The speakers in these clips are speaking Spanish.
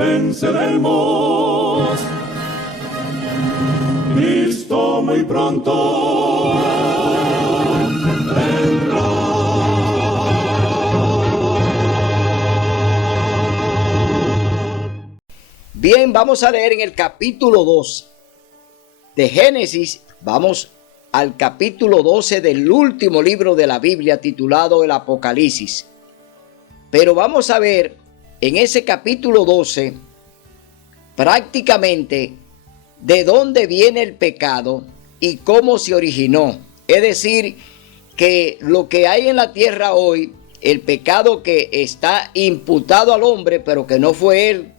venceremos. Cristo muy pronto vendrá. Bien, vamos a leer en el capítulo 2 de Génesis. Vamos al capítulo 12 del último libro de la Biblia, titulado el Apocalipsis. Pero vamos a ver en ese capítulo 12 prácticamente de dónde viene el pecado y cómo se originó. Es decir, que lo que hay en la tierra hoy, el pecado que está imputado al hombre, pero que no fue él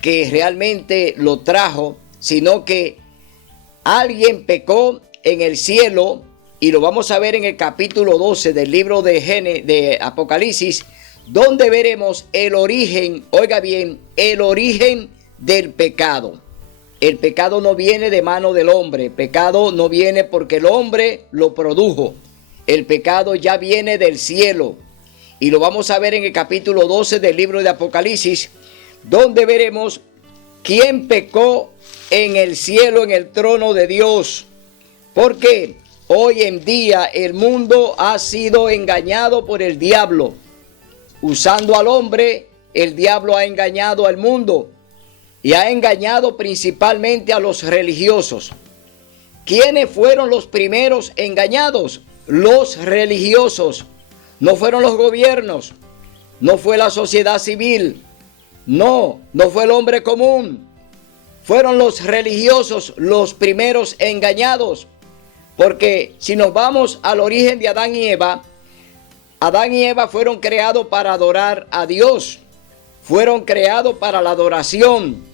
que realmente lo trajo, sino que alguien pecó en el cielo, y lo vamos a ver en el capítulo 12 del libro de Apocalipsis, donde veremos el origen, oiga bien, el origen del pecado. El pecado no viene de mano del hombre, el pecado no viene porque el hombre lo produjo, el pecado ya viene del cielo, y lo vamos a ver en el capítulo 12 del libro de Apocalipsis, donde veremos quién pecó en el cielo, en el trono de Dios. Porque hoy en día el mundo ha sido engañado por el diablo. Usando al hombre, el diablo ha engañado al mundo y ha engañado principalmente a los religiosos. ¿Quiénes fueron los primeros engañados? Los religiosos. No fueron los gobiernos, no fue la sociedad civil. No fue el hombre común. Fueron los religiosos los primeros engañados. Porque si nos vamos al origen de Adán y Eva fueron creados para adorar a Dios. Fueron creados para la adoración.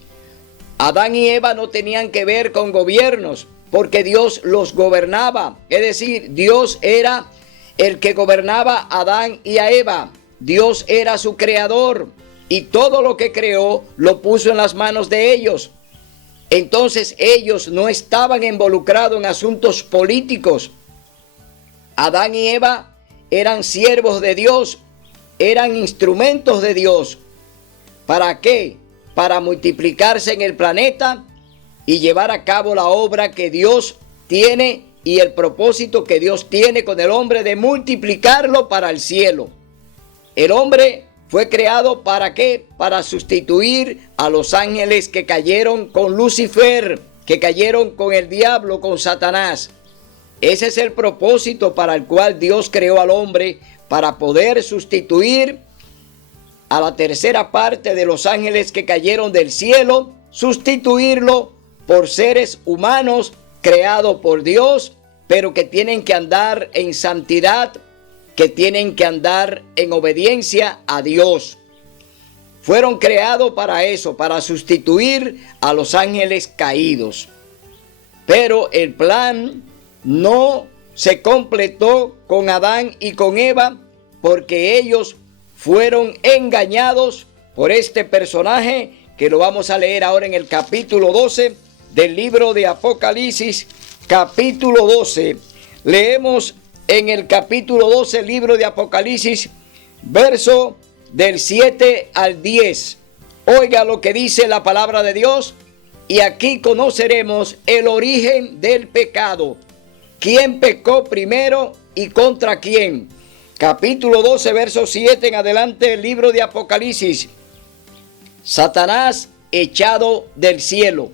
Adán y Eva no tenían que ver con gobiernos, porque Dios los gobernaba. Es decir, Dios era el que gobernaba a Adán y a Eva. Dios era su creador. Y todo lo que creó lo puso en las manos de ellos. Entonces ellos no estaban involucrados en asuntos políticos. Adán y Eva eran siervos de Dios, eran instrumentos de Dios. ¿Para qué? Para multiplicarse en el planeta y llevar a cabo la obra que Dios tiene y el propósito que Dios tiene con el hombre de multiplicarlo para el cielo. El hombre fue creado ¿para qué? Para sustituir a los ángeles que cayeron con Lucifer, que cayeron con el diablo, con Satanás. Ese es el propósito para el cual Dios creó al hombre, para poder sustituir a la tercera parte de los ángeles que cayeron del cielo, sustituirlo por seres humanos creados por Dios, pero que tienen que andar en santidad, que tienen que andar en obediencia a Dios. Fueron creados para eso, para sustituir a los ángeles caídos. Pero el plan no se completó con Adán y con Eva, porque ellos fueron engañados por este personaje que lo vamos a leer ahora en el capítulo 12 del libro de Apocalipsis, capítulo 12. Leemos en el capítulo 12, el libro de Apocalipsis, verso del 7 al 10. Oiga lo que dice la palabra de Dios, y aquí conoceremos el origen del pecado. ¿Quién pecó primero y contra quién? Capítulo 12, verso 7 en adelante del libro de Apocalipsis. Satanás echado del cielo.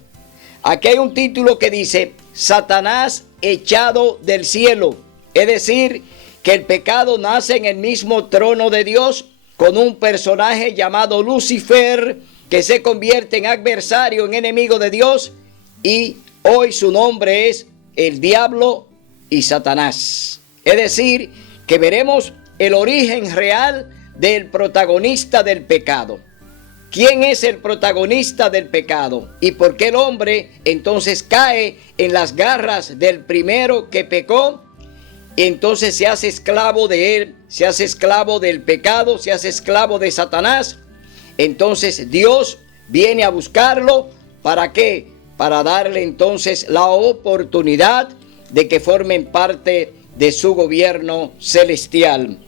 Aquí hay un título que dice Satanás echado del cielo. Es decir, que el pecado nace en el mismo trono de Dios con un personaje llamado Lucifer, que se convierte en adversario, en enemigo de Dios, y hoy su nombre es el diablo y Satanás. Es decir, que veremos el origen real del protagonista del pecado. ¿Quién es el protagonista del pecado? ¿Y por qué el hombre entonces cae en las garras del primero que pecó? Entonces se hace esclavo de él, se hace esclavo del pecado, se hace esclavo de Satanás. Entonces Dios viene a buscarlo. ¿Para qué? Para darle entonces la oportunidad de que formen parte de su gobierno celestial.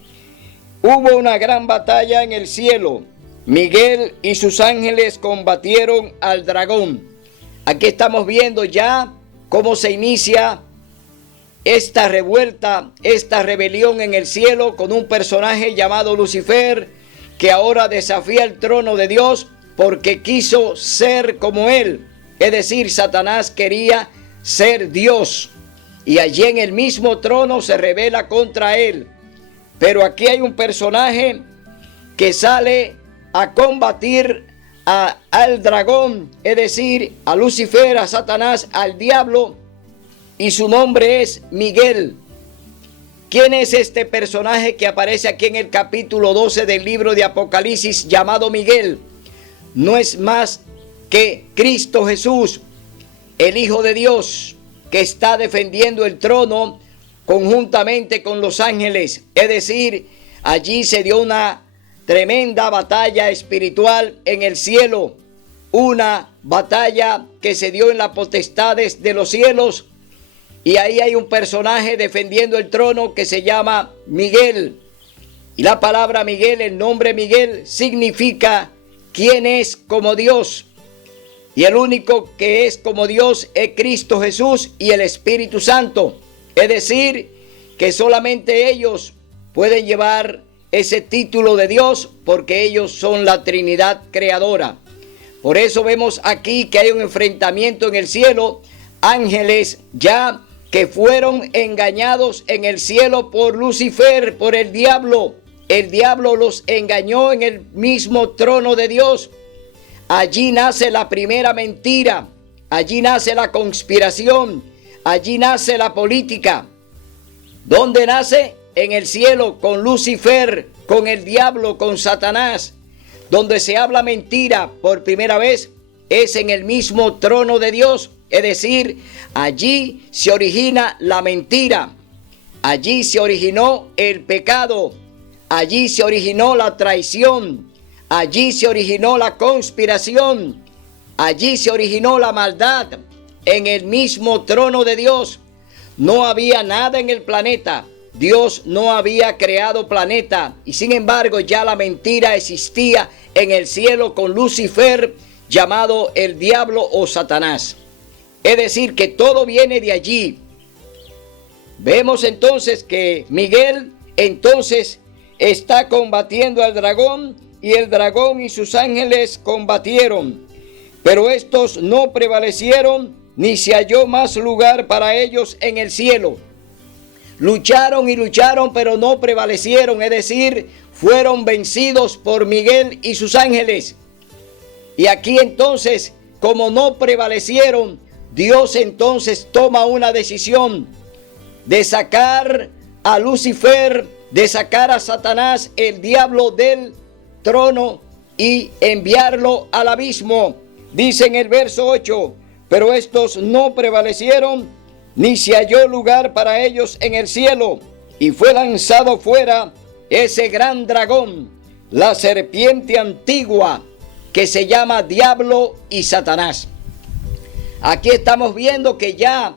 Hubo una gran batalla en el cielo Miguel y sus ángeles combatieron al dragón. Aquí estamos viendo ya cómo se inicia esta revuelta, esta rebelión en el cielo con un personaje llamado Lucifer, que ahora desafía el trono de Dios porque quiso ser como él. Es decir, Satanás quería ser Dios y allí en el mismo trono se rebela contra él. Pero aquí hay un personaje que sale a combatir al dragón, es decir, a Lucifer, a Satanás, al diablo, y su nombre es Miguel. ¿Quién es este personaje que aparece aquí en el capítulo 12 del libro de Apocalipsis llamado Miguel? No es más que Cristo Jesús, el Hijo de Dios, que está defendiendo el trono conjuntamente con los ángeles. Es decir, allí se dio una tremenda batalla espiritual en el cielo, una batalla que se dio en las potestades de los cielos, y ahí hay un personaje defendiendo el trono que se llama Miguel. Y la palabra Miguel, el nombre Miguel, significa ¿quién es como Dios? Y el único que es como Dios es Cristo Jesús y el Espíritu Santo. Es decir, que solamente ellos pueden llevar ese título de Dios porque ellos son la Trinidad creadora. Por eso vemos aquí que hay un enfrentamiento en el cielo. Ángeles ya que fueron engañados en el cielo por Lucifer, por el diablo. El diablo los engañó en el mismo trono de Dios. Allí nace la primera mentira, allí nace la conspiración, allí nace la política. ¿Dónde nace? En el cielo, con Lucifer, con el diablo, con Satanás. Donde se habla mentira por primera vez es en el mismo trono de Dios. Es decir, allí se origina la mentira, allí se originó el pecado, allí se originó la traición, allí se originó la conspiración, allí se originó la maldad. En el mismo trono de Dios no había nada en el planeta. Dios no había creado planeta y sin embargo ya la mentira existía en el cielo con Lucifer, llamado el diablo o Satanás. Es decir, que todo viene de allí. Vemos entonces que Miguel entonces está combatiendo al dragón y el dragón y sus ángeles combatieron. Pero estos no prevalecieron ni se halló más lugar para ellos en el cielo. Lucharon y lucharon, pero no prevalecieron, es decir, fueron vencidos por Miguel y sus ángeles. Y aquí entonces, como no prevalecieron, Dios entonces toma una decisión de sacar a Lucifer, de sacar a Satanás, el diablo, del trono y enviarlo al abismo. Dice en el verso 8, pero estos no prevalecieron, ni se halló lugar para ellos en el cielo, y fue lanzado fuera ese gran dragón, la serpiente antigua, que se llama Diablo y Satanás. Aquí estamos viendo que ya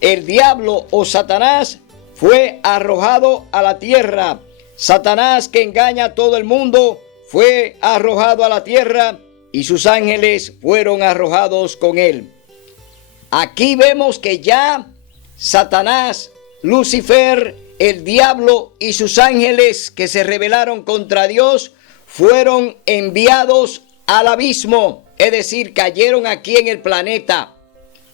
el diablo o Satanás fue arrojado a la tierra. Satanás, que engaña a todo el mundo, fue arrojado a la tierra y sus ángeles fueron arrojados con él. Aquí vemos que ya Satanás, Lucifer, el diablo y sus ángeles que se rebelaron contra Dios fueron enviados al abismo, es decir, cayeron aquí en el planeta,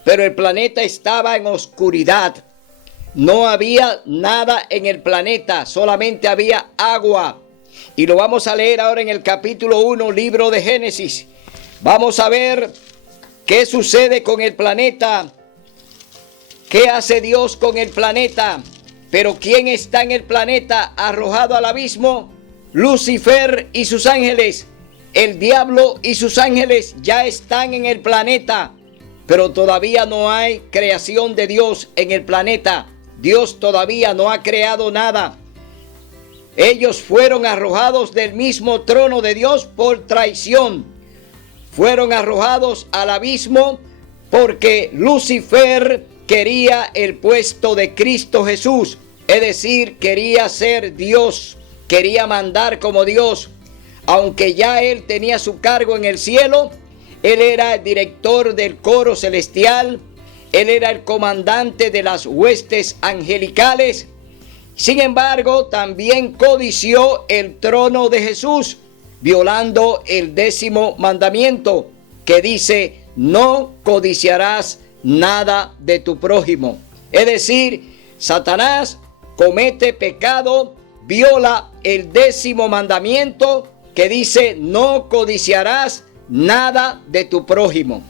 pero el planeta estaba en oscuridad. No había nada en el planeta, solamente había agua. Y lo vamos a leer ahora en el capítulo 1, libro de Génesis. Vamos a ver qué sucede con el planeta. ¿Qué hace Dios con el planeta? Pero ¿quién está en el planeta arrojado al abismo? Lucifer y sus ángeles. El diablo y sus ángeles ya están en el planeta, pero todavía no hay creación de Dios en el planeta. Dios todavía no ha creado nada. Ellos fueron arrojados del mismo trono de Dios por traición. Fueron arrojados al abismo porque Lucifer quería el puesto de Cristo Jesús. Es decir, quería ser Dios, quería mandar como Dios. aunque ya él tenía su cargo en el cielo, él era el director del coro celestial, él era el comandante de las huestes angelicales. Sin embargo, también codició el trono de Jesús, violando el 10º mandamiento, que dice: no codiciarás nada de tu prójimo. Es decir, Satanás comete pecado, viola el 10º mandamiento, que dice: no codiciarás nada de tu prójimo.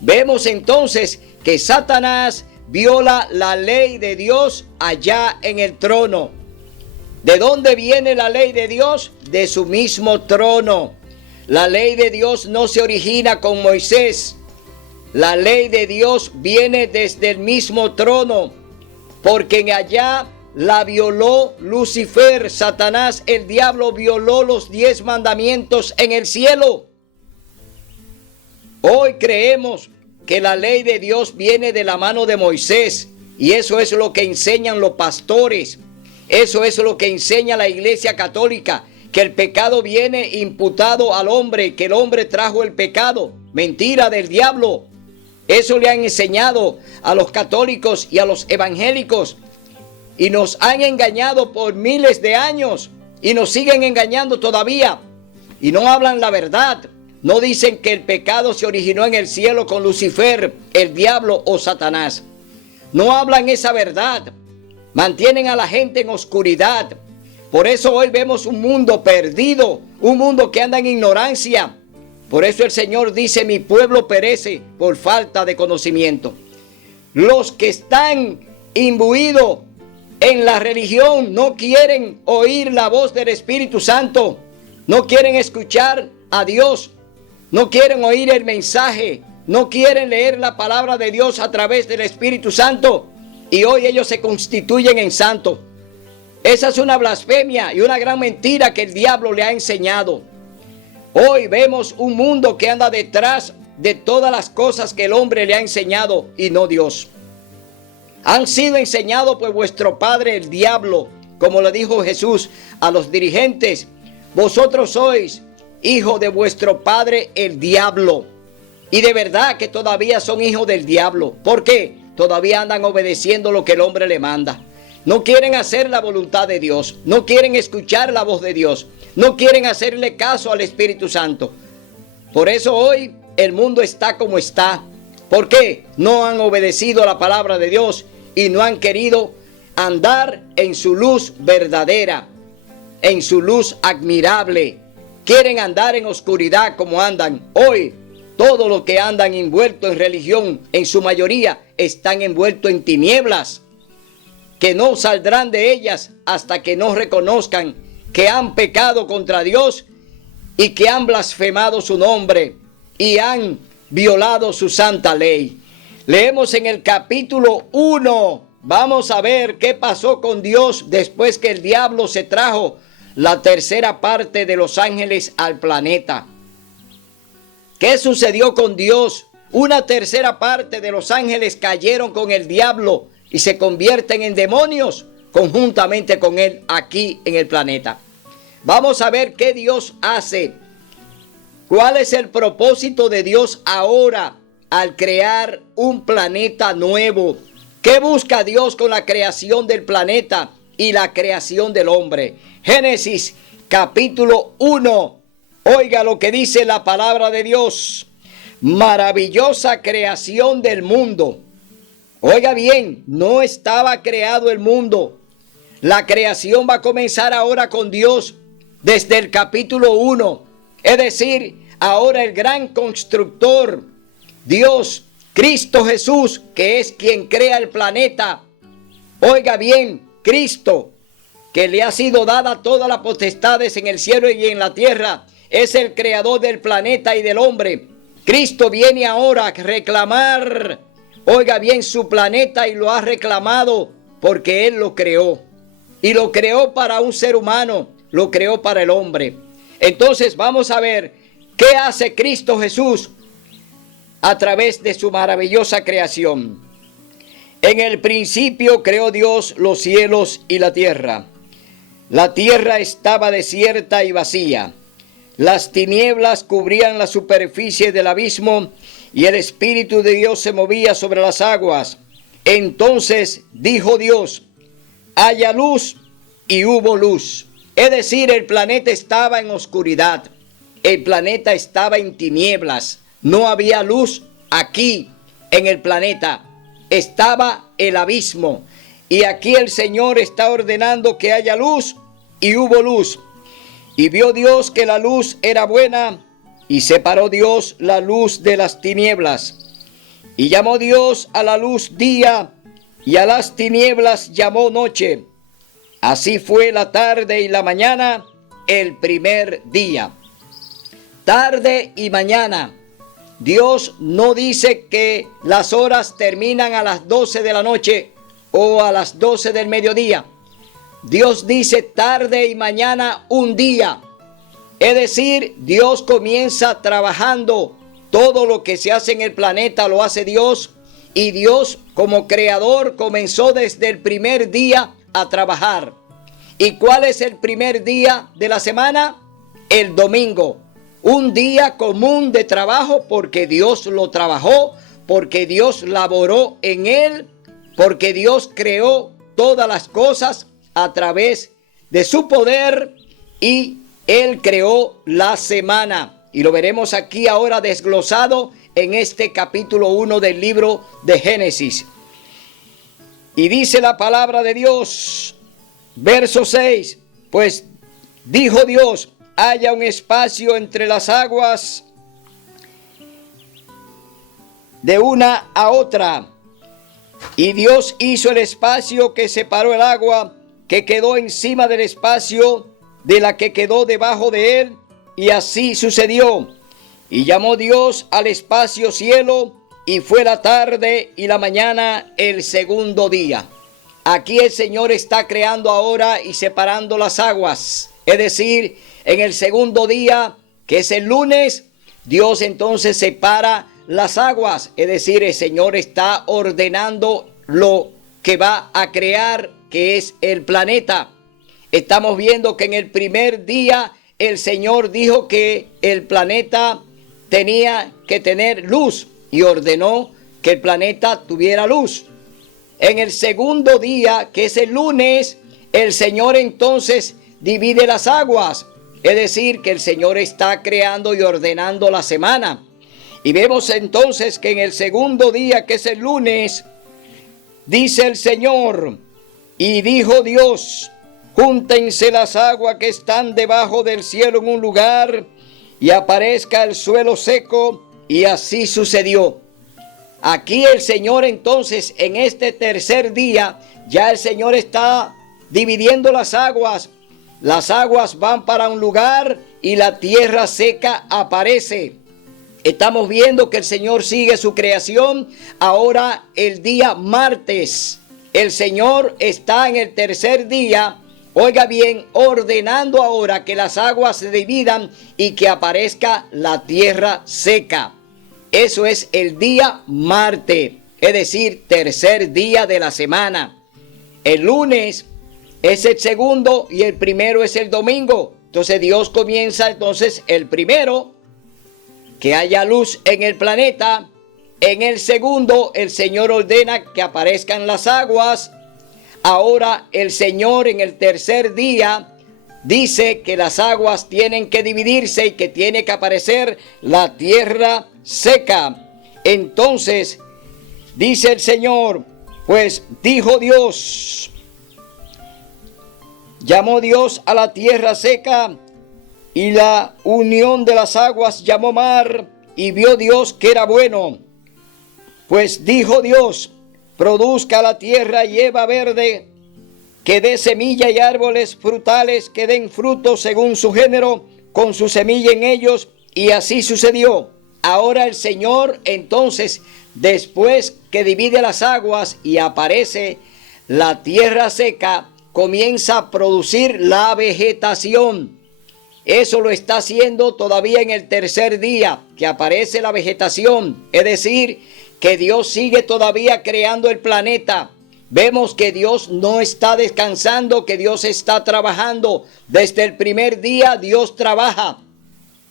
Vemos entonces que Satanás viola la ley de Dios allá en el trono. ¿De dónde viene la ley de Dios? De su mismo trono. La ley de Dios no se origina con Moisés. La ley de Dios viene desde el mismo trono, porque en allá la violó Lucifer. Satanás, el diablo, violó los 10 mandamientos en el cielo. Hoy creemos que la ley de Dios viene de la mano de Moisés, y eso es lo que enseñan los pastores. Eso es lo que enseña la Iglesia Católica, que el pecado viene imputado al hombre, que el hombre trajo el pecado. Mentira del diablo. Eso le han enseñado a los católicos y a los evangélicos, y nos han engañado por miles de años, y nos siguen engañando todavía, y no hablan la verdad. No dicen que el pecado se originó en el cielo con Lucifer, el diablo o Satanás. No hablan esa verdad. Mantienen a la gente en oscuridad. Por eso hoy vemos un mundo perdido, un mundo que anda en ignorancia. Por eso el Señor dice: mi pueblo perece por falta de conocimiento. Los que están imbuidos en la religión no quieren oír la voz del Espíritu Santo. No quieren escuchar a Dios. No quieren oír el mensaje. No quieren leer la palabra de Dios a través del Espíritu Santo. Y hoy ellos se constituyen en santos. Esa es una blasfemia y una gran mentira que el diablo le ha enseñado. Hoy vemos un mundo que anda detrás de todas las cosas que el hombre le ha enseñado y no Dios. Han sido enseñados por vuestro padre el diablo, como le dijo Jesús a los dirigentes: vosotros sois hijos de vuestro padre el diablo. Y de verdad que todavía son hijos del diablo. ¿Por qué? Todavía andan obedeciendo lo que el hombre le manda. No quieren hacer la voluntad de Dios. No quieren escuchar la voz de Dios. No quieren hacerle caso al Espíritu Santo. Por eso hoy el mundo está como está. ¿Por qué? No han obedecido a la palabra de Dios y no han querido andar en su luz verdadera, en su luz admirable. Quieren andar en oscuridad como andan hoy. Todos los que andan envueltos en religión, en su mayoría, están envueltos en tinieblas, que no saldrán de ellas hasta que no reconozcan que han pecado contra Dios y que han blasfemado su nombre y han violado su santa ley. Leemos en el capítulo 1. Vamos a ver qué pasó con Dios después que el diablo se trajo la tercera parte de los ángeles al planeta. ¿Qué sucedió con Dios? Una tercera parte de los ángeles cayeron con el diablo y se convierten en demonios conjuntamente con él aquí en el planeta. Vamos a ver qué Dios hace. ¿Cuál es el propósito de Dios ahora al crear un planeta nuevo? ¿Qué busca Dios con la creación del planeta y la creación del hombre? Génesis capítulo 1. Oiga lo que dice la palabra de Dios. Maravillosa creación del mundo. Oiga bien, no estaba creado el mundo. La creación va a comenzar ahora con Dios desde el capítulo 1. Es decir, ahora el gran constructor, Dios, Cristo Jesús, que es quien crea el planeta. Oiga bien, Cristo, que le ha sido dada todas las potestades en el cielo y en la tierra, es el creador del planeta y del hombre. Cristo viene ahora a reclamar, oiga bien, su planeta, y lo ha reclamado porque Él lo creó. Y lo creó para un ser humano, lo creó para el hombre. Entonces vamos a ver qué hace Cristo Jesús a través de su maravillosa creación. En el principio creó Dios los cielos y la tierra. La tierra estaba desierta y vacía. Las tinieblas cubrían la superficie del abismo y el Espíritu de Dios se movía sobre las aguas. Entonces dijo Dios: haya luz, y hubo luz. Es decir, el planeta estaba en oscuridad. El planeta estaba en tinieblas. No había luz aquí en el planeta. Estaba el abismo. Y aquí el Señor está ordenando que haya luz, y hubo luz. Y vio Dios que la luz era buena, y separó Dios la luz de las tinieblas. Y llamó Dios a la luz día, y a las tinieblas llamó noche. Así fue la tarde y la mañana, el primer día. Tarde y mañana. Dios no dice que las horas terminan a las 12 de la noche o a las 12 del mediodía. Dios dice tarde y mañana un día. Es decir, Dios comienza trabajando. Todo lo que se hace en el planeta lo hace Dios. Y Dios, como creador, comenzó desde el primer día a trabajar. ¿Y cuál es el primer día de la semana? El domingo. Un día común de trabajo porque Dios lo trabajó, porque Dios laboró en él, porque Dios creó todas las cosas a través de su poder y Él creó la semana. Y lo veremos aquí ahora desglosado en este capítulo 1 del libro de Génesis. Y dice la palabra de Dios, verso 6, pues dijo Dios: haya un espacio entre las aguas de una a otra. Y Dios hizo el espacio que separó el agua que quedó encima del espacio de la que quedó debajo de él, y así sucedió. Y llamó Dios al espacio cielo, y fue la tarde y la mañana el segundo día. Aquí el Señor está creando ahora y separando las aguas. Es decir, en el segundo día, que es el lunes, Dios entonces separa las aguas. Es decir, el Señor está ordenando lo que va a crear, que es el planeta. Estamos viendo que en el primer día el Señor dijo que el planeta tenía que tener luz y ordenó que el planeta tuviera luz. En el segundo día, que es el lunes, el Señor entonces divide las aguas. Es decir, que el Señor está creando y ordenando la semana. Y vemos entonces que en el segundo día, que es el lunes, dice el Señor: y dijo Dios: júntense las aguas que están debajo del cielo en un lugar, y aparezca el suelo seco. Y así sucedió. Aquí el Señor entonces, en este tercer día, ya el Señor está dividiendo las aguas. Las aguas van para un lugar y la tierra seca aparece. Estamos viendo que el Señor sigue su creación. Ahora el día martes, el Señor está en el tercer día, oiga bien, ordenando ahora que las aguas se dividan y que aparezca la tierra seca. Eso es el día martes, es decir, tercer día de la semana. El lunes es el segundo y el primero es el domingo. Entonces Dios comienza entonces el primero, que haya luz en el planeta. En el segundo, el Señor ordena que aparezcan las aguas. Ahora el Señor en el tercer día dice que las aguas tienen que dividirse y que tiene que aparecer la tierra seca. Entonces dice el Señor, pues dijo Dios, llamó Dios a la tierra seca, y la unión de las aguas llamó mar, y vio Dios que era bueno. Pues dijo Dios, produzca la tierra hierba verde, que dé semilla, y árboles frutales que den fruto según su género, con su semilla en ellos. Y así sucedió. Ahora el Señor entonces, después que divide las aguas y aparece la tierra seca, comienza a producir la vegetación. Eso lo está haciendo todavía en el tercer día, que aparece la vegetación. Es decir, que Dios sigue todavía creando el planeta. vemos que Dios no está descansando, que Dios está trabajando. Desde el primer día Dios trabaja.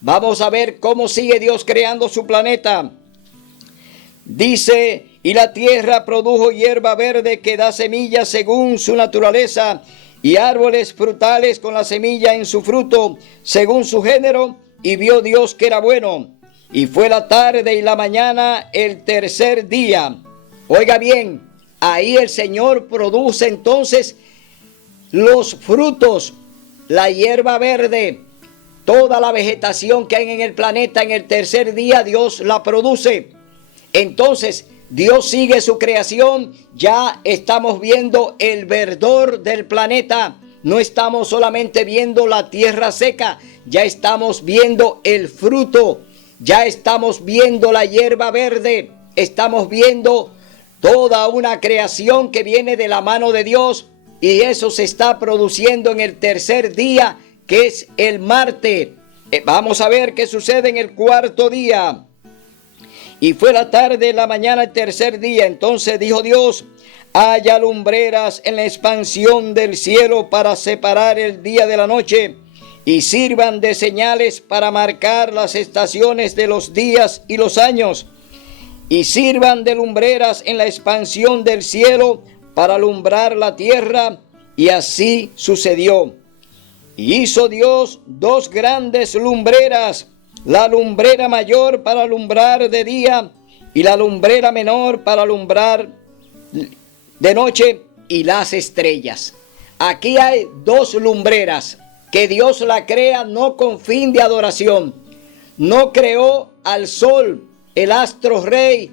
Vamos a ver cómo sigue Dios creando su planeta. Dice, y la tierra produjo hierba verde que da semillas según su naturaleza, y árboles frutales con la semilla en su fruto, según su género, y vio Dios que era bueno. Y fue la tarde y la mañana el tercer día. Oiga bien, ahí el Señor produce entonces los frutos, la hierba verde, toda la vegetación que hay en el planeta. En el tercer día Dios la produce. Entonces Dios sigue su creación. Ya estamos viendo el verdor del planeta. No estamos solamente viendo la tierra seca, ya estamos viendo el fruto, ya estamos viendo la hierba verde, estamos viendo toda una creación que viene de la mano de Dios, y eso se está produciendo en el tercer día, que es el martes. Vamos a ver qué sucede en el cuarto día. Y fue la tarde, la mañana, el tercer día. Entonces dijo Dios: haya lumbreras en la expansión del cielo para separar el día de la noche, y sirvan de señales para marcar las estaciones de los días y los años, y sirvan de lumbreras en la expansión del cielo para alumbrar la tierra. Y así sucedió. Y hizo Dios dos grandes lumbreras, la lumbrera mayor para alumbrar de día, y la lumbrera menor para alumbrar de noche, y las estrellas. Aquí hay dos lumbreras que Dios la crea no con fin de adoración. No creó al sol, el astro rey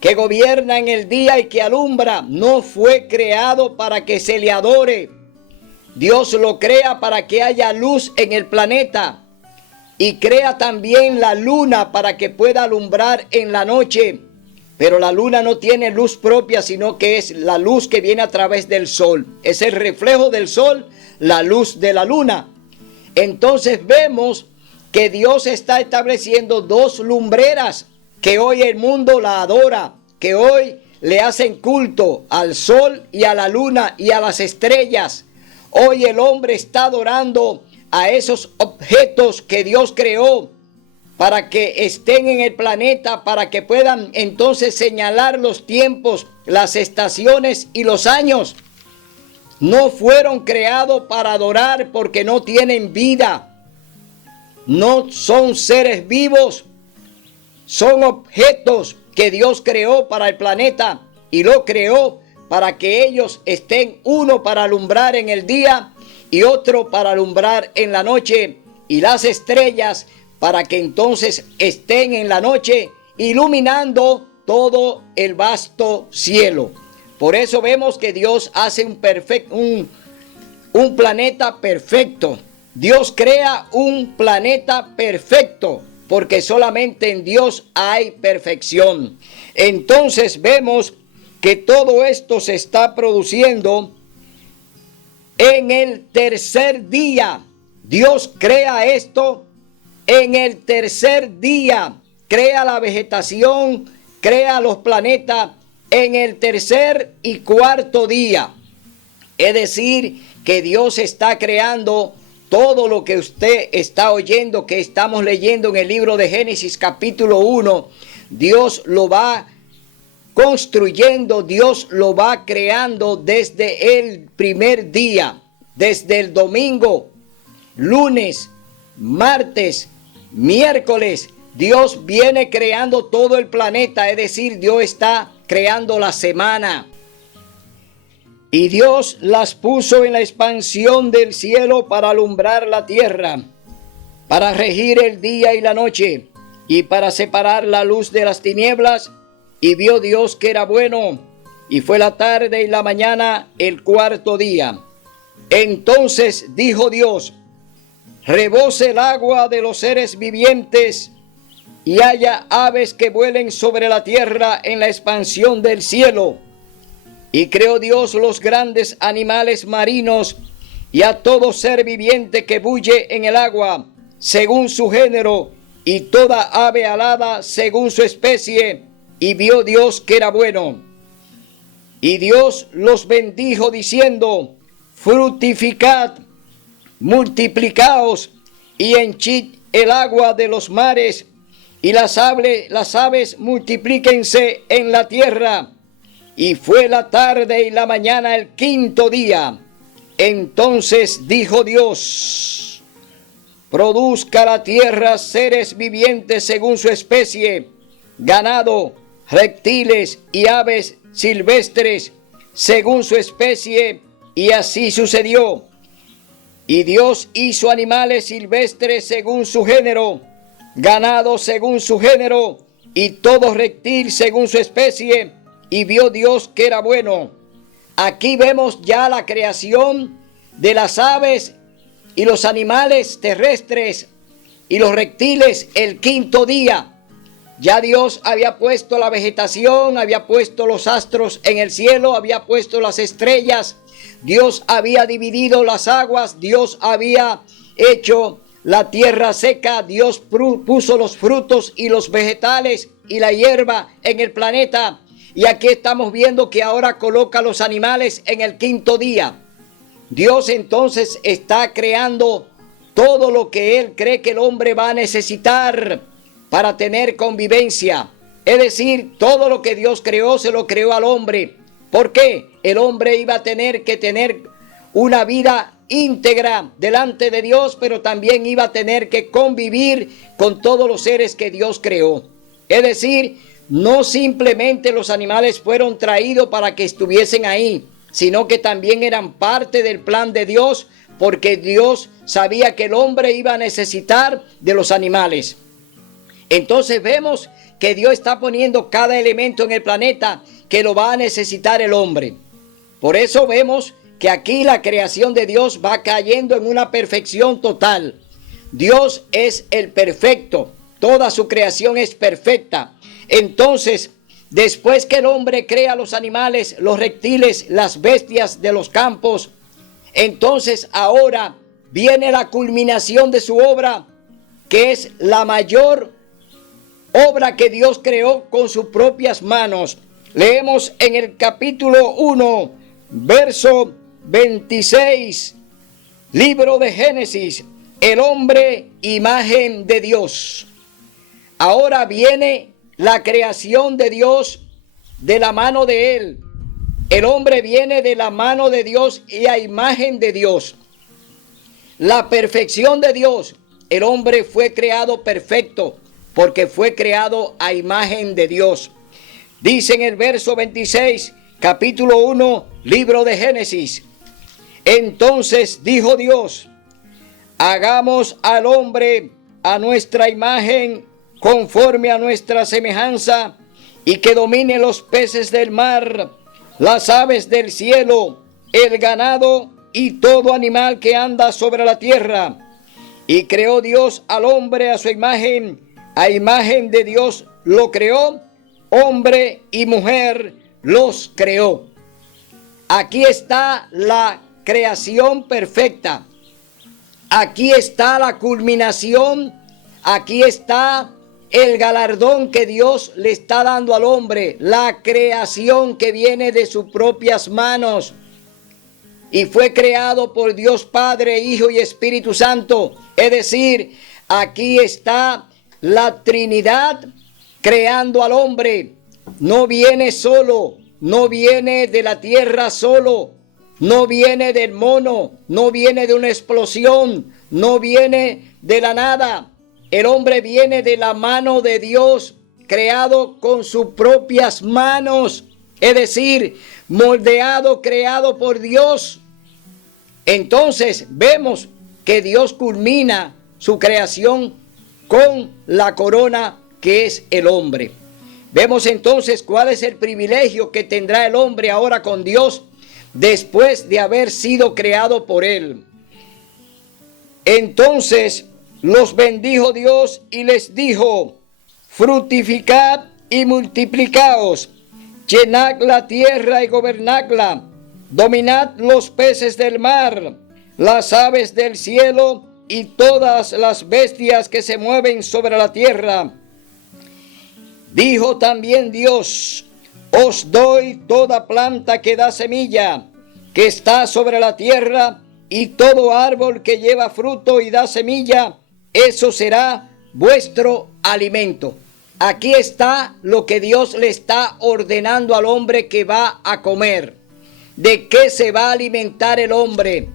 que gobierna en el día y que alumbra. No fue creado para que se le adore. Dios lo crea para que haya luz en el planeta, y crea también la luna para que pueda alumbrar en la noche. Pero la luna no tiene luz propia, sino que es la luz que viene a través del sol. Es el reflejo del sol, la luz de la luna. Entonces vemos que Dios está estableciendo dos lumbreras que hoy el mundo la adora, que hoy le hacen culto al sol y a la luna y a las estrellas. Hoy el hombre está adorando a esos objetos que Dios creó para que estén en el planeta, para que puedan entonces señalar los tiempos, las estaciones y los años. No fueron creados para adorar, porque no tienen vida. No son seres vivos. Son objetos que Dios creó para el planeta, y lo creó para que ellos estén, uno para alumbrar en el día y otro para alumbrar en la noche, y las estrellas para que entonces estén en la noche iluminando todo el vasto cielo. Por eso vemos que Dios hace un planeta perfecto. Dios crea un planeta perfecto, porque solamente en Dios hay perfección. Entonces vemos que todo esto se está produciendo en el tercer día. Dios crea esto en el tercer día. Crea la vegetación, crea los planetas en el tercer y cuarto día. Es decir, que Dios está creando todo lo que usted está oyendo, que estamos leyendo en el libro de Génesis capítulo 1. Dios lo va construyendo, Dios lo va creando desde el primer día, desde el domingo, lunes, martes, miércoles. Dios viene creando todo el planeta, es decir, Dios está creando la semana. Y Dios las puso en la expansión del cielo para alumbrar la tierra, para regir el día y la noche, y para separar la luz de las tinieblas. Y vio Dios que era bueno, y fue la tarde y la mañana el cuarto día. Entonces dijo Dios: rebose el agua de los seres vivientes, y haya aves que vuelen sobre la tierra en la expansión del cielo. Y creó Dios los grandes animales marinos, y a todo ser viviente que bulle en el agua, según su género, y toda ave alada según su especie. Y vio Dios que era bueno. Y Dios los bendijo diciendo: fructificad, multiplicaos y henchid el agua de los mares, y las aves multiplíquense en la tierra. Y fue la tarde y la mañana el quinto día. Entonces dijo Dios: produzca la tierra seres vivientes según su especie, ganado, reptiles y aves silvestres según su especie. Y así sucedió. Y Dios hizo animales silvestres según su género, ganado según su género, y todo reptil según su especie. Y vio Dios que era bueno. Aquí vemos ya la creación de las aves y los animales terrestres y los reptiles el quinto día. Ya Dios había puesto la vegetación, había puesto los astros en el cielo, había puesto las estrellas. Dios había dividido las aguas, Dios había hecho la tierra seca, Dios puso los frutos y los vegetales y la hierba en el planeta. Y aquí estamos viendo que ahora coloca los animales en el quinto día. Dios entonces está creando todo lo que Él cree que el hombre va a necesitar para tener convivencia. Es decir, todo lo que Dios creó, se lo creó al hombre. ¿Por qué? El hombre iba a tener que tener una vida íntegra delante de Dios, pero también iba a tener que convivir con todos los seres que Dios creó. Es decir, no simplemente los animales fueron traídos para que estuviesen ahí, sino que también eran parte del plan de Dios, porque Dios sabía que el hombre iba a necesitar de los animales. Entonces vemos que Dios está poniendo cada elemento en el planeta que lo va a necesitar el hombre. Por eso vemos que aquí la creación de Dios va cayendo en una perfección total. Dios es el perfecto, toda su creación es perfecta. Entonces, después que el hombre crea los animales, los reptiles, las bestias de los campos, entonces ahora viene la culminación de su obra, que es la mayor obra que Dios creó con sus propias manos. Leemos en el capítulo 1, verso 26, libro de Génesis: el hombre, imagen de Dios. Ahora viene la creación de Dios de la mano de Él. El hombre viene de la mano de Dios y a imagen de Dios. La perfección de Dios. El hombre fue creado perfecto porque fue creado a imagen de Dios. Dice en el verso 26, capítulo 1, libro de Génesis: entonces dijo Dios: hagamos al hombre a nuestra imagen, conforme a nuestra semejanza, y que domine los peces del mar, las aves del cielo, el ganado y todo animal que anda sobre la tierra. Y creó Dios al hombre a su imagen, a imagen de Dios lo creó, hombre y mujer los creó. Aquí está la creación perfecta. Aquí está la culminación. Aquí está el galardón que Dios le está dando al hombre, la creación que viene de sus propias manos. Y fue creado por Dios Padre, Hijo y Espíritu Santo. Es decir, aquí está la Trinidad creando al hombre. No viene solo, no viene de la tierra solo, no viene del mono, no viene de una explosión, no viene de la nada. El hombre viene de la mano de Dios, creado con sus propias manos, es decir, moldeado, creado por Dios. Entonces vemos que Dios culmina su creación con la corona que es el hombre. Vemos entonces cuál es el privilegio que tendrá el hombre ahora con Dios después de haber sido creado por Él. Entonces los bendijo Dios y les dijo: fructificad y multiplicaos, llenad la tierra y gobernadla, dominad los peces del mar, las aves del cielo y todas las bestias que se mueven sobre la tierra. Dijo también Dios: os doy toda planta que da semilla, que está sobre la tierra, y todo árbol que lleva fruto y da semilla, eso será vuestro alimento. Aquí está lo que Dios le está ordenando al hombre que va a comer. ¿De qué se va a alimentar el hombre?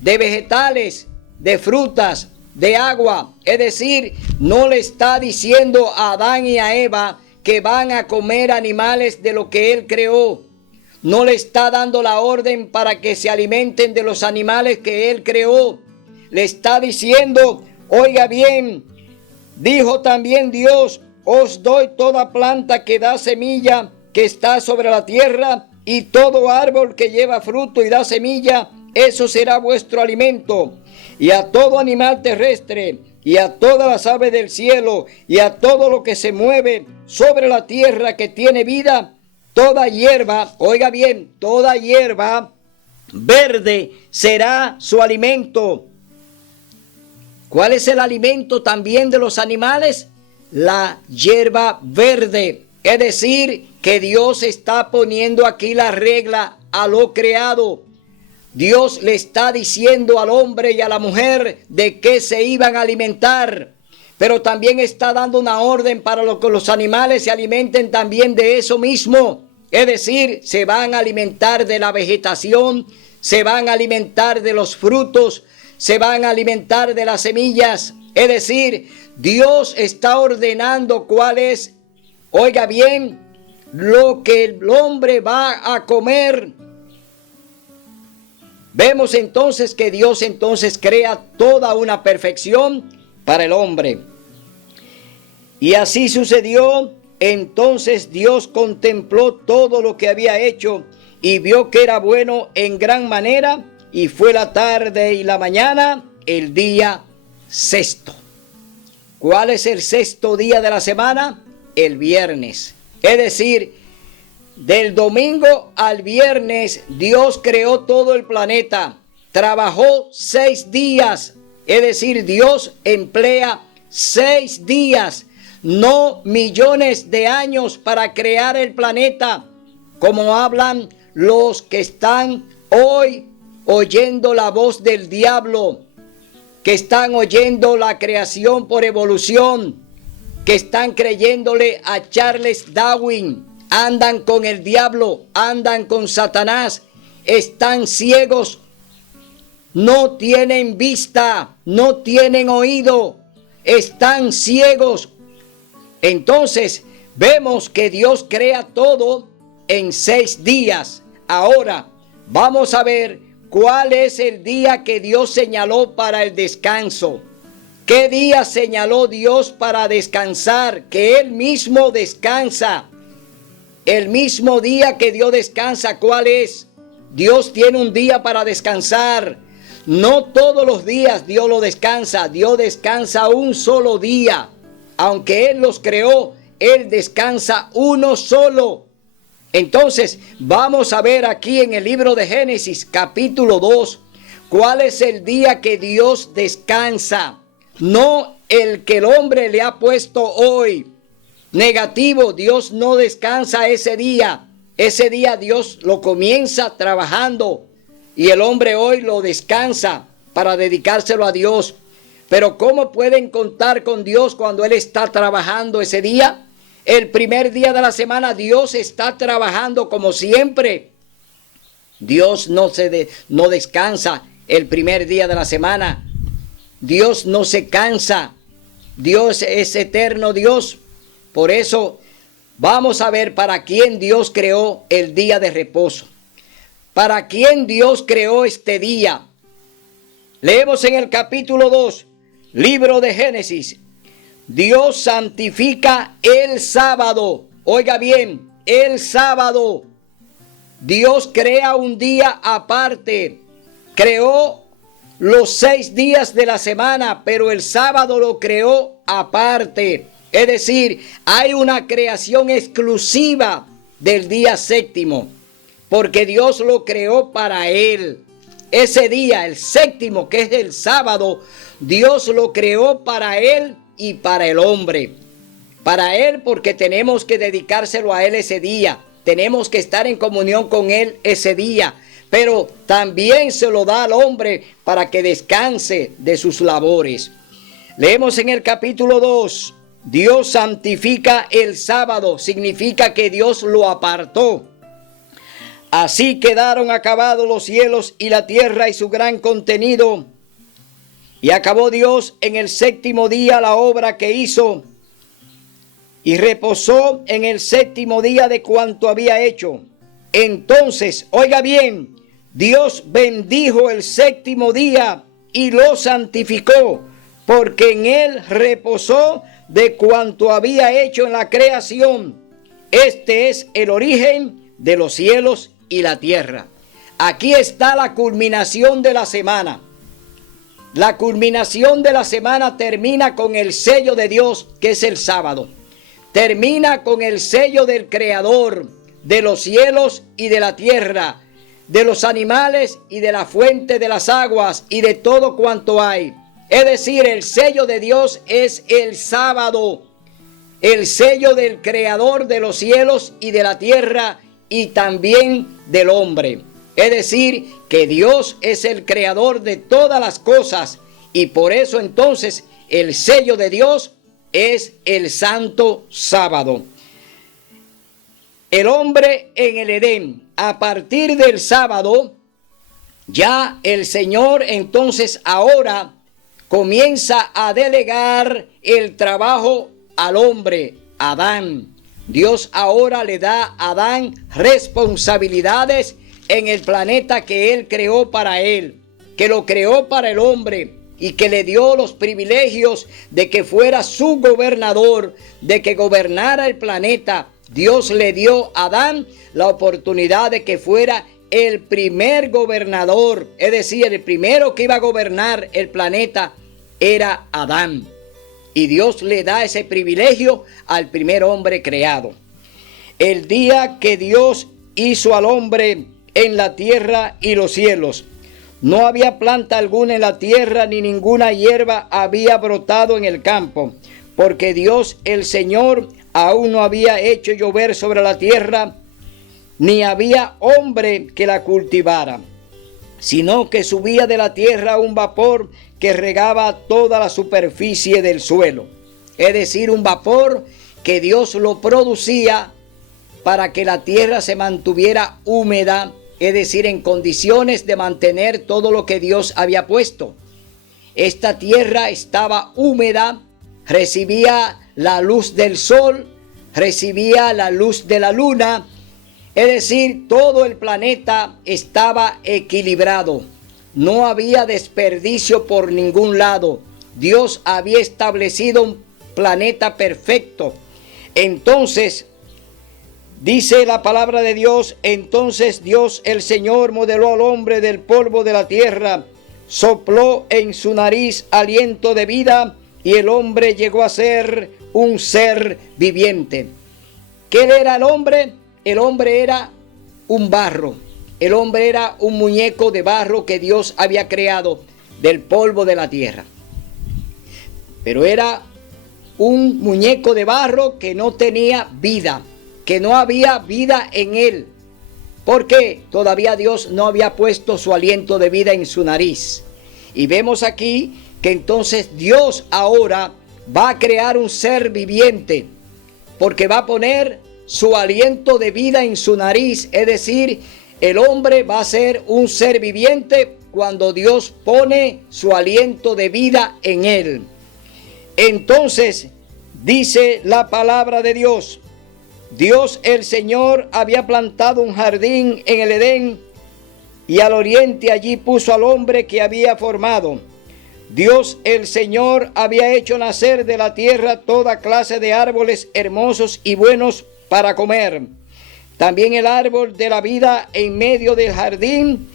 De vegetales, de frutas, de agua. Es decir, no le está diciendo a Adán y a Eva que van a comer animales de lo que Él creó. No le está dando la orden para que se alimenten de los animales que Él creó. Le está diciendo, oiga bien, dijo también Dios, os doy toda planta que da semilla, que está sobre la tierra, y todo árbol que lleva fruto y da semilla, eso será vuestro alimento. Y a todo animal terrestre, y a todas las aves del cielo, y a todo lo que se mueve sobre la tierra que tiene vida, toda hierba, oiga bien, toda hierba verde será su alimento. ¿Cuál es el alimento también de los animales? La hierba verde. Es decir, que Dios está poniendo aquí la regla a lo creado. Dios le está diciendo al hombre y a la mujer de qué se iban a alimentar. Pero también está dando una orden para que los animales se alimenten también de eso mismo. Es decir, se van a alimentar de la vegetación, se van a alimentar de los frutos, se van a alimentar de las semillas. Es decir, Dios está ordenando cuál es, oiga bien, lo que el hombre va a comer. Vemos entonces que Dios entonces crea toda una perfección para el hombre. Y así sucedió. Entonces Dios contempló todo lo que había hecho y vio que era bueno en gran manera, y fue la tarde y la mañana el día sexto. ¿Cuál es el sexto día de la semana? El viernes. Es decir, del domingo al viernes Dios creó todo el planeta. Trabajó 6 días. Es decir, Dios emplea 6 días. No millones de años para crear el planeta, como hablan los que están hoy oyendo la voz del diablo, que están oyendo la creación por evolución, que están creyéndole a Charles Darwin. Andan con el diablo, andan con Satanás, están ciegos, no tienen vista, no tienen oído, están ciegos. Entonces, vemos que Dios crea todo en 6 días. Ahora, vamos a ver cuál es el día que Dios señaló para el descanso. ¿Qué día señaló Dios para descansar? Que Él mismo descansa. El mismo día que Dios descansa, ¿cuál es? Dios tiene un día para descansar. No todos los días Dios lo descansa. Dios descansa un solo día. Aunque Él los creó, Él descansa uno solo. Entonces, vamos a ver aquí en el libro de Génesis, capítulo 2, cuál es el día que Dios descansa. No el que el hombre le ha puesto hoy. Negativo, Dios no descansa ese día. Ese día Dios lo comienza trabajando y el hombre hoy lo descansa para dedicárselo a Dios. Pero ¿cómo pueden contar con Dios cuando Él está trabajando ese día? El primer día de la semana Dios está trabajando como siempre. Dios no descansa el primer día de la semana. Dios no se cansa. Dios es eterno Dios. Por eso vamos a ver para quién Dios creó el día de reposo. ¿Para quién Dios creó este día? Leemos en el capítulo 2. Libro de Génesis. Dios santifica el sábado. Oiga bien, el sábado. Dios crea un día aparte. Creó los 6 días de la semana, pero el sábado lo creó aparte. Es decir, hay una creación exclusiva del día séptimo, porque Dios lo creó para Él. Ese día, el séptimo, que es el sábado, Dios lo creó para Él y para el hombre. Para Él porque tenemos que dedicárselo a Él ese día. tenemos que estar en comunión con Él ese día, pero también se lo da al hombre para que descanse de sus labores. Leemos en el capítulo 2, Dios santifica el sábado, significa que Dios lo apartó. Así quedaron acabados los cielos y la tierra y su gran contenido. Y acabó Dios en el séptimo día la obra que hizo, y reposó en el séptimo día de cuanto había hecho. Entonces, oiga bien, Dios bendijo el séptimo día y lo santificó, porque en él reposó de cuanto había hecho en la creación. Este es el origen de los cielos y la tierra. Aquí está la culminación de la semana. La culminación de la semana termina con el sello de Dios, que es el sábado. Termina con el sello del Creador de los cielos y de la tierra, de los animales y de la fuente de las aguas y de todo cuanto hay. Es decir, el sello de Dios es el sábado, el sello del Creador de los cielos y de la tierra y también del hombre. Es decir, que Dios es el creador de todas las cosas y por eso entonces el sello de Dios es el santo sábado. El hombre en el Edén, a partir del sábado, ya el Señor entonces ahora comienza a delegar el trabajo al hombre, Adán. Dios ahora le da a Adán responsabilidades en el planeta que Él creó para él, que lo creó para el hombre y que le dio los privilegios de que fuera su gobernador, de que gobernara el planeta. Dios le dio a Adán la oportunidad de que fuera el primer gobernador, es decir, el primero que iba a gobernar el planeta era Adán. Y Dios le da ese privilegio al primer hombre creado. El día que Dios hizo al hombre en la tierra y los cielos, no había planta alguna en la tierra, ni ninguna hierba había brotado en el campo, porque Dios el Señor aún no había hecho llover sobre la tierra, ni había hombre que la cultivara, sino que subía de la tierra un vapor que regaba toda la superficie del suelo. Es decir, un vapor que Dios lo producía para que la tierra se mantuviera húmeda, es decir, en condiciones de mantener todo lo que Dios había puesto. Esta tierra estaba húmeda, recibía la luz del sol, recibía la luz de la luna, es decir, todo el planeta estaba equilibrado. No había desperdicio por ningún lado. Dios había establecido un planeta perfecto. Entonces, dice la palabra de Dios, entonces Dios el Señor modeló al hombre del polvo de la tierra, sopló en su nariz aliento de vida y el hombre llegó a ser un ser viviente. ¿Qué era el hombre? El hombre era un barro. El hombre era un muñeco de barro que Dios había creado del polvo de la tierra. Pero era un muñeco de barro que no tenía vida, que no había vida en él. Porque todavía Dios no había puesto su aliento de vida en su nariz. Y vemos aquí que entonces Dios ahora va a crear un ser viviente, porque va a poner su aliento de vida en su nariz, es decir, el hombre va a ser un ser viviente cuando Dios pone su aliento de vida en él. Entonces, dice la palabra de Dios, Dios el Señor había plantado un jardín en el Edén y al oriente allí puso al hombre que había formado. Dios el Señor había hecho nacer de la tierra toda clase de árboles hermosos y buenos para comer. También el árbol de la vida en medio del jardín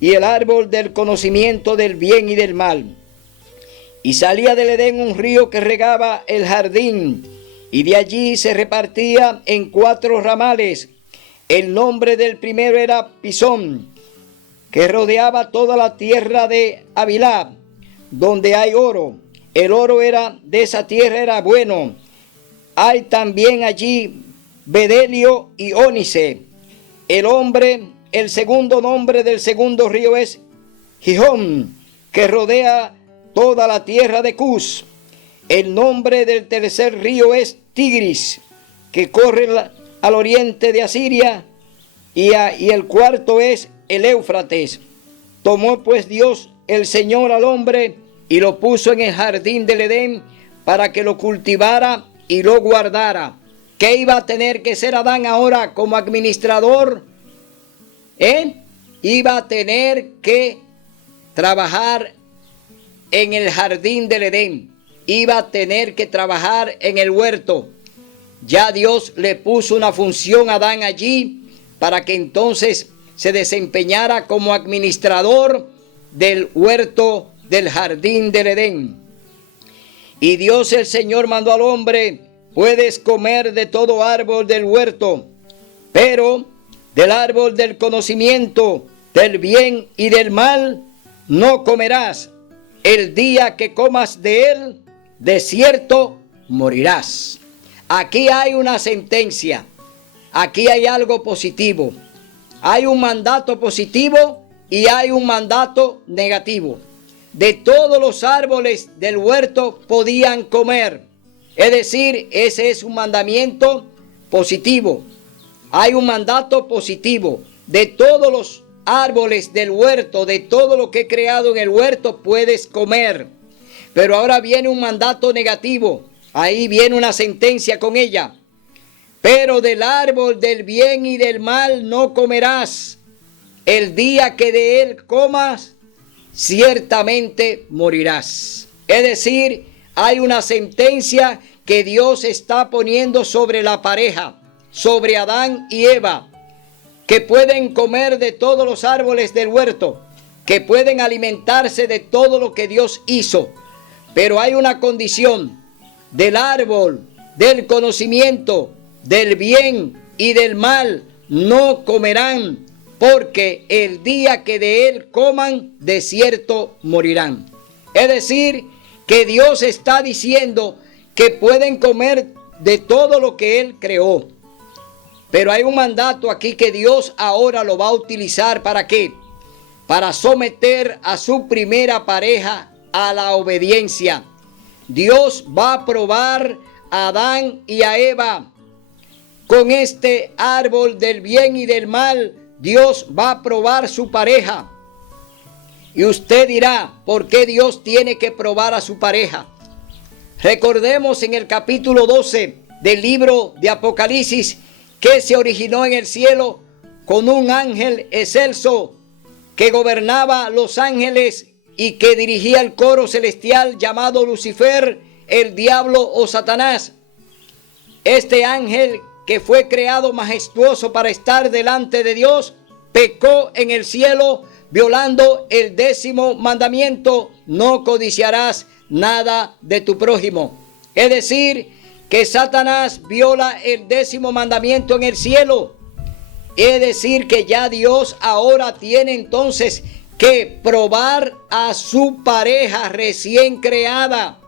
y el árbol del conocimiento del bien y del mal. Y salía del Edén un río que regaba el jardín, y de allí se repartía en 4 ramales. El nombre del primero era Pisón, que rodeaba toda la tierra de Havilá, donde hay oro. El oro era de esa tierra era bueno. Hay también allí bedelio y ónice. El segundo nombre del segundo río es Gihón, que rodea toda la tierra de Cus. El nombre del tercer río es Tigris, que corre al oriente de Asiria. Y el cuarto es el Éufrates. Tomó pues Dios el Señor al hombre y lo puso en el jardín del Edén para que lo cultivara y lo guardara. ¿Qué iba a tener que ser Adán ahora como administrador? Iba a tener que trabajar en el jardín del Edén. Iba a tener que trabajar en el huerto. Ya Dios le puso una función a Adán allí para que entonces se desempeñara como administrador del huerto del jardín del Edén. Y Dios el Señor mandó al hombre: puedes comer de todo árbol del huerto, pero del árbol del conocimiento del bien y del mal no comerás. El día que comas de él, de cierto morirás. Aquí hay una sentencia. Aquí hay algo positivo. Hay un mandato positivo y hay un mandato negativo. De todos los árboles del huerto podían comer. Es decir, ese es un mandamiento positivo. Hay un mandato positivo. De todos los árboles del huerto, de todo lo que he creado en el huerto, puedes comer. Pero ahora viene un mandato negativo. Ahí viene una sentencia con ella. Pero del árbol del bien y del mal no comerás. El día que de él comas, ciertamente morirás. Es decir, hay una sentencia que Dios está poniendo sobre la pareja, sobre Adán y Eva, que pueden comer de todos los árboles del huerto, que pueden alimentarse de todo lo que Dios hizo. Pero hay una condición: del árbol del conocimiento del bien y del mal no comerán, porque el día que de él coman, de cierto morirán. Es decir, que Dios está diciendo que pueden comer de todo lo que él creó. Pero hay un mandato aquí que Dios ahora lo va a utilizar. ¿Para qué? Para someter a su primera pareja a la obediencia. Dios va a probar a Adán y a Eva. Con este árbol del bien y del mal, Dios va a probar su pareja. Y usted dirá: ¿por qué Dios tiene que probar a su pareja? Recordemos en el capítulo 12 del libro de Apocalipsis que se originó en el cielo con un ángel excelso que gobernaba los ángeles y que dirigía el coro celestial llamado Lucifer, el diablo o Satanás. Este ángel, que fue creado majestuoso para estar delante de Dios, pecó en el cielo violando el 10º mandamiento: no codiciarás nada de tu prójimo. Es decir, que Satanás viola el 10º mandamiento en el cielo. Es decir, que ya Dios ahora tiene entonces que probar a su pareja recién creada.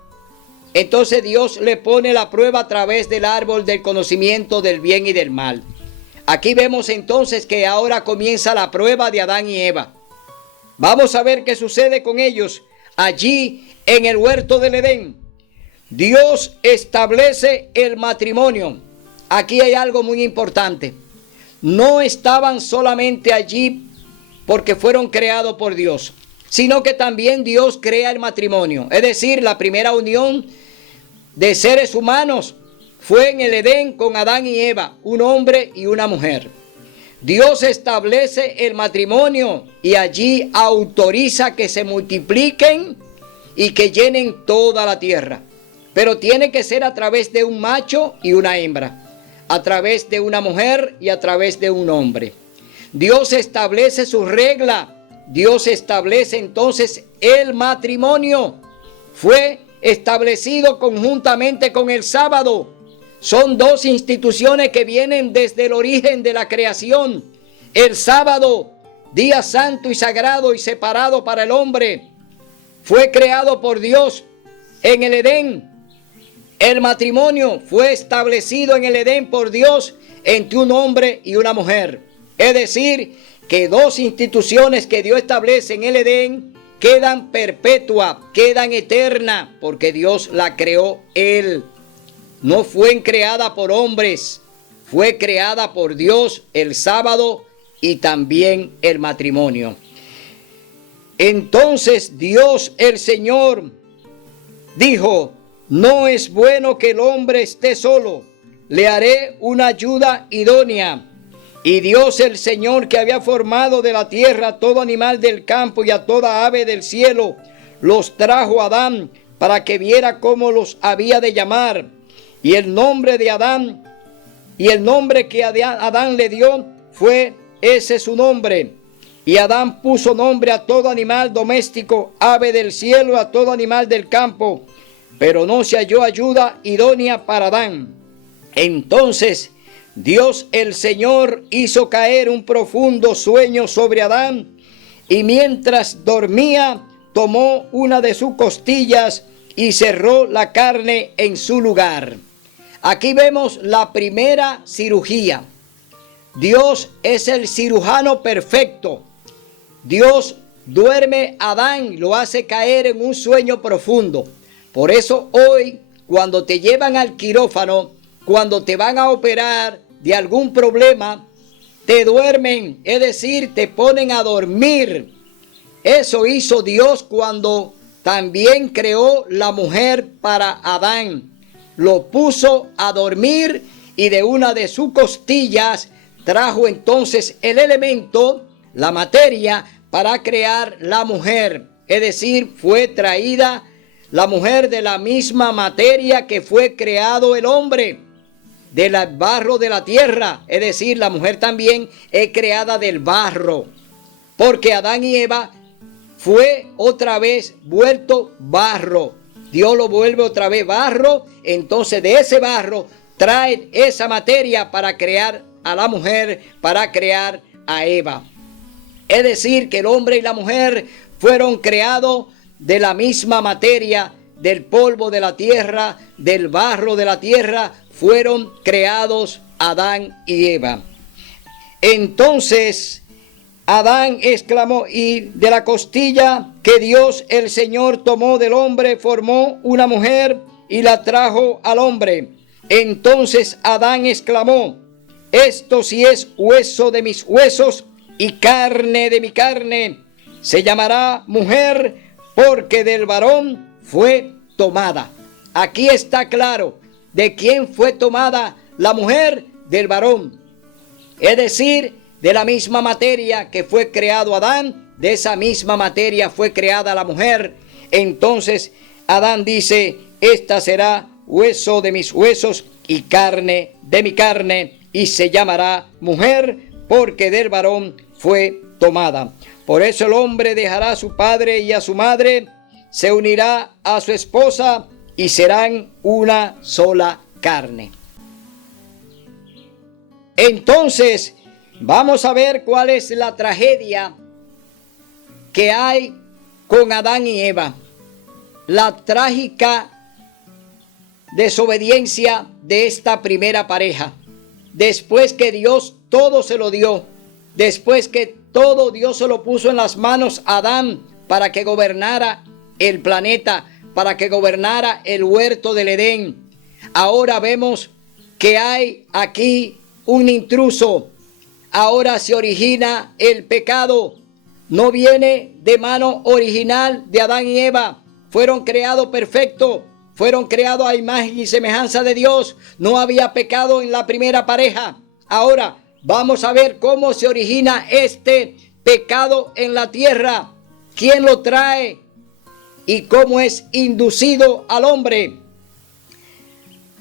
Entonces Dios le pone la prueba a través del árbol del conocimiento del bien y del mal. Aquí vemos entonces que ahora comienza la prueba de Adán y Eva. Vamos a ver qué sucede con ellos allí en el huerto del Edén. Dios establece el matrimonio. Aquí hay algo muy importante. No estaban solamente allí porque fueron creados por Dios, sino que también Dios crea el matrimonio. Es decir, la primera unión de seres humanos fue en el Edén con Adán y Eva, un hombre y una mujer. Dios establece el matrimonio y allí autoriza que se multipliquen y que llenen toda la tierra. Pero tiene que ser a través de un macho y una hembra, a través de una mujer y a través de un hombre. Dios establece su regla. Dios establece entonces el matrimonio. Fue establecido conjuntamente con el sábado. Son dos instituciones que vienen desde el origen de la creación. El sábado, día santo y sagrado y separado para el hombre, fue creado por Dios en el Edén. El matrimonio fue establecido en el Edén por Dios entre un hombre y una mujer. Es decir, que dos instituciones que Dios establece en el Edén quedan perpetuas, quedan eternas, porque Dios la creó Él. No fue creada por hombres, fue creada por Dios el sábado y también el matrimonio. Entonces Dios el Señor dijo: no es bueno que el hombre esté solo, le haré una ayuda idónea. Y Dios el Señor, que había formado de la tierra a todo animal del campo y a toda ave del cielo, los trajo a Adán para que viera cómo los había de llamar. Y el nombre de Adán, y el nombre que Adán le dio fue ese su nombre. Y Adán puso nombre a todo animal doméstico, ave del cielo, a todo animal del campo. Pero no se halló ayuda idónea para Adán. Entonces Dios el Señor hizo caer un profundo sueño sobre Adán, y mientras dormía tomó una de sus costillas y cerró la carne en su lugar. Aquí vemos la primera cirugía. Dios es el cirujano perfecto. Dios duerme a Adán, lo hace caer en un sueño profundo. Por eso hoy, cuando te llevan al quirófano, cuando te van a operar de algún problema, te duermen, es decir, te ponen a dormir. Eso hizo Dios cuando también creó la mujer para Adán. Lo puso a dormir y de una de sus costillas trajo entonces el elemento, la materia, para crear la mujer. Es decir, fue traída la mujer de la misma materia que fue creado el hombre, del barro de la tierra. Es decir, la mujer también es creada del barro, porque Adán y Eva fue otra vez vuelto barro. Dios lo vuelve otra vez barro, entonces de ese barro trae esa materia para crear a la mujer, para crear a Eva. Es decir, que el hombre y la mujer fueron creados de la misma materia, del polvo de la tierra, del barro de la tierra, fueron creados Adán y Eva. Entonces Adán exclamó, y de la costilla que Dios el Señor tomó del hombre, formó una mujer y la trajo al hombre. Entonces Adán exclamó: esto sí es hueso de mis huesos y carne de mi carne. Se llamará mujer, porque del varón fue tomada. Aquí está claro de quién fue tomada la mujer, del varón. Es decir, de la misma materia que fue creado Adán, de esa misma materia fue creada la mujer. Entonces Adán dice: esta será hueso de mis huesos y carne de mi carne, y se llamará mujer, porque del varón fue tomada. Por eso el hombre dejará a su padre y a su madre, se unirá a su esposa y serán una sola carne. Entonces, vamos a ver cuál es la tragedia que hay con Adán y Eva. La trágica desobediencia de esta primera pareja. Después que Dios todo se lo dio, después que todo Dios se lo puso en las manos a Adán para que gobernara el planeta, para que gobernara el huerto del Edén. Ahora vemos que hay aquí un intruso. Ahora se origina el pecado. No viene de mano original de Adán y Eva. Fueron creados perfectos. Fueron creados a imagen y semejanza de Dios. No había pecado en la primera pareja. Ahora vamos a ver cómo se origina este pecado en la tierra. ¿Quién lo trae? Y cómo es inducido al hombre.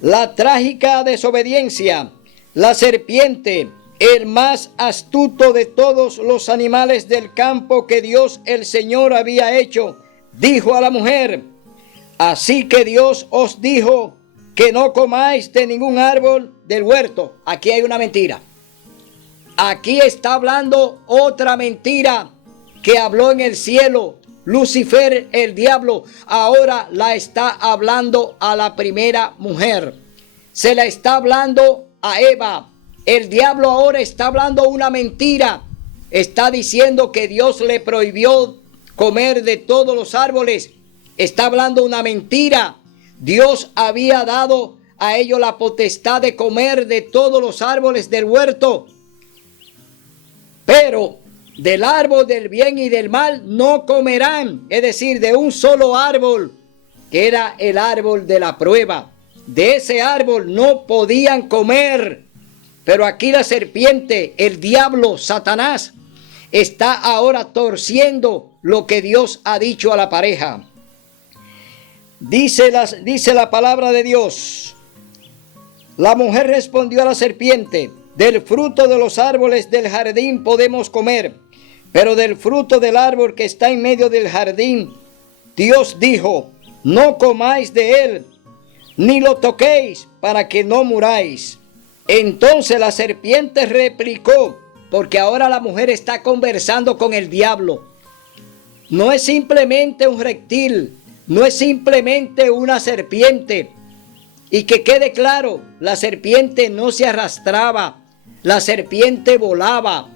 La trágica desobediencia. La serpiente, el más astuto de todos los animales del campo que Dios el Señor había hecho, dijo a la mujer: así que Dios os dijo que no comáis de ningún árbol del huerto. Aquí hay una mentira. Aquí está hablando otra mentira que habló en el cielo, Lucifer, el diablo, ahora la está hablando a la primera mujer. Se la está hablando a Eva. El diablo ahora está hablando una mentira. Está diciendo que Dios le prohibió comer de todos los árboles. Está hablando una mentira. Dios había dado a ellos la potestad de comer de todos los árboles del huerto. Pero del árbol del bien y del mal no comerán. Es decir, de un solo árbol, que era el árbol de la prueba. De ese árbol no podían comer. Pero aquí la serpiente, el diablo, Satanás, está ahora torciendo lo que Dios ha dicho a la pareja. Dice la palabra de Dios. La mujer respondió a la serpiente: del fruto de los árboles del jardín podemos comer, pero del fruto del árbol que está en medio del jardín, Dios dijo: no comáis de él, ni lo toquéis, para que no muráis. Entonces la serpiente replicó, porque ahora la mujer está conversando con el diablo. No es simplemente un reptil, no es simplemente una serpiente. Y que quede claro, la serpiente no se arrastraba, la serpiente volaba.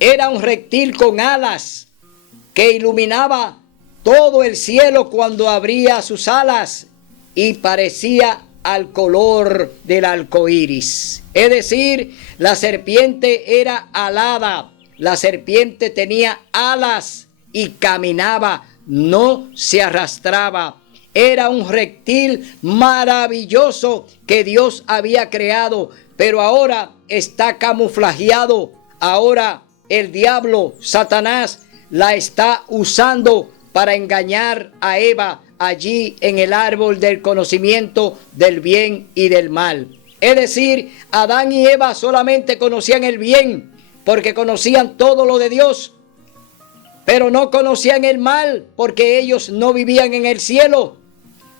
Era un reptil con alas que iluminaba todo el cielo cuando abría sus alas y parecía al color del arco iris. Es decir, la serpiente era alada, la serpiente tenía alas y caminaba, no se arrastraba. Era un reptil maravilloso que Dios había creado, pero ahora está camuflajeado. Ahora el diablo, Satanás, la está usando para engañar a Eva allí en el árbol del conocimiento del bien y del mal. Es decir, Adán y Eva solamente conocían el bien porque conocían todo lo de Dios, pero no conocían el mal porque ellos no vivían en el cielo.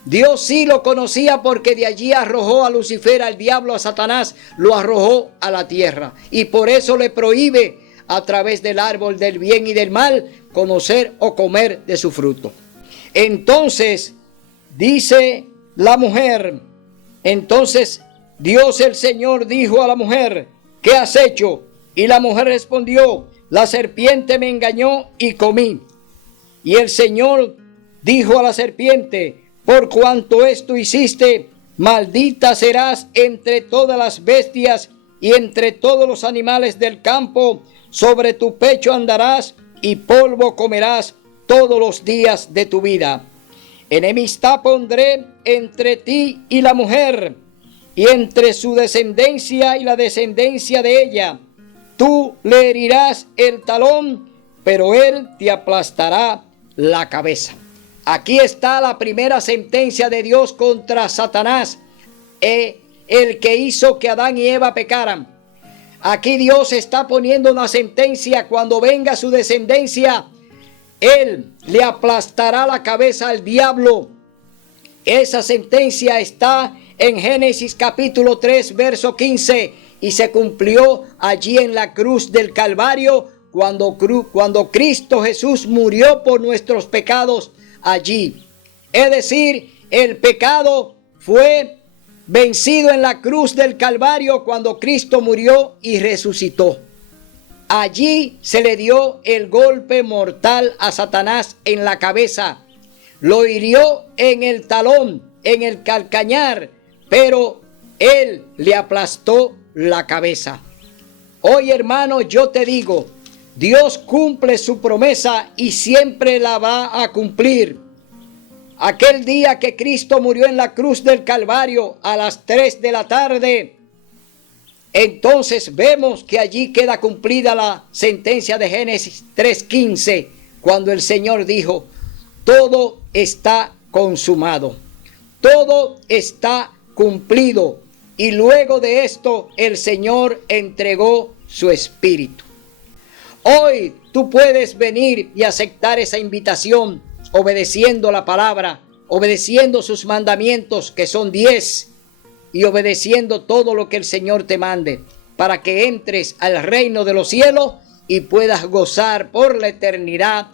Dios sí lo conocía porque de allí arrojó a Lucifer, al diablo, a Satanás, lo arrojó a la tierra. Y por eso le prohíbe a través del árbol del bien y del mal conocer o comer de su fruto. Entonces dice la mujer, entonces Dios el Señor dijo a la mujer: ¿qué has hecho? Y la mujer respondió: la serpiente me engañó y comí. Y el Señor dijo a la serpiente: por cuanto esto hiciste, maldita serás entre todas las bestias y entre todos los animales del campo. Sobre tu pecho andarás y polvo comerás todos los días de tu vida. Enemistad pondré entre ti y la mujer, y entre su descendencia y la descendencia de ella. Tú le herirás el talón, pero él te aplastará la cabeza. Aquí está la primera sentencia de Dios contra Satanás, el que hizo que Adán y Eva pecaran. Aquí Dios está poniendo una sentencia: cuando venga su descendencia, él le aplastará la cabeza al diablo. Esa sentencia está en Génesis capítulo 3, verso 15, y se cumplió allí en la cruz del Calvario, cuando Cristo Jesús murió por nuestros pecados allí. Es decir, el pecado fue vencido en la cruz del Calvario cuando Cristo murió y resucitó. Allí se le dio el golpe mortal a Satanás en la cabeza. Lo hirió en el talón, en el calcañar, pero él le aplastó la cabeza. Hoy, hermano, yo te digo, Dios cumple su promesa y siempre la va a cumplir. Aquel día que Cristo murió en la cruz del Calvario a las 3 de la tarde, entonces vemos que allí queda cumplida la sentencia de Génesis 3:15, cuando el Señor dijo: todo está consumado, todo está cumplido. Y luego de esto el Señor entregó su espíritu. Hoy tú puedes venir y aceptar esa invitación, obedeciendo la palabra, obedeciendo sus mandamientos, que son 10, y obedeciendo todo lo que el Señor te mande, para que entres al reino de los cielos y puedas gozar por la eternidad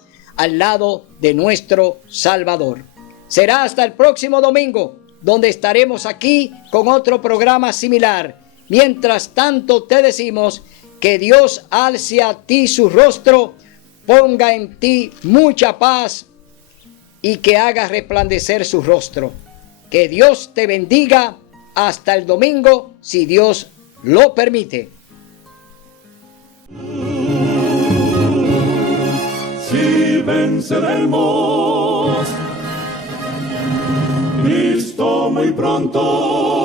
al lado de nuestro Salvador. Será hasta el próximo domingo, donde estaremos aquí con otro programa similar. Mientras tanto te decimos que Dios alce a ti su rostro, ponga en ti mucha paz y que haga resplandecer su rostro. Que Dios te bendiga hasta el domingo, si Dios lo permite. Si venceremos, Cristo muy pronto